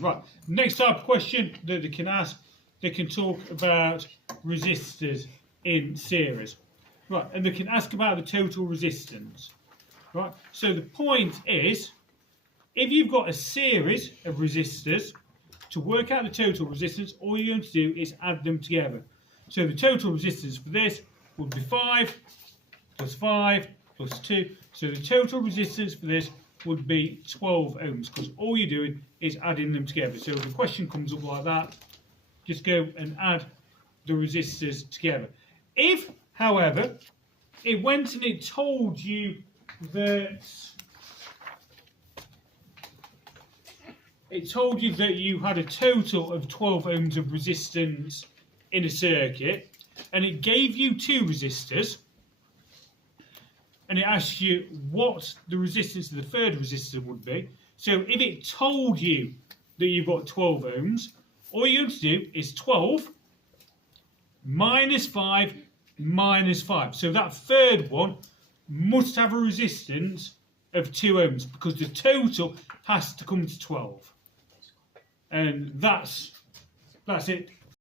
one. Right, next type of question that they can ask, they can talk about resistors in series. Right, and they can ask about the total resistance. Right, so the point is, if you've got a series of resistors, to work out the total resistance, all you're going to do is add them together. So the total resistance for this would be 5 plus 5 plus 2. So the total resistance for this would be 12 ohms, because all you're doing is adding them together. So if the question comes up like that, just go and add the resistors together. If, however, it went and it told you that you had a total of 12 ohms of resistance in a circuit, and it gave you two resistors, and it asked you what the resistance of the third resistor would be. So if it told you that you've got 12 ohms, all you have to do is 12 minus 5 minus 5. So that third one must have a resistance of 2 ohms, because the total has to come to 12. And that's it.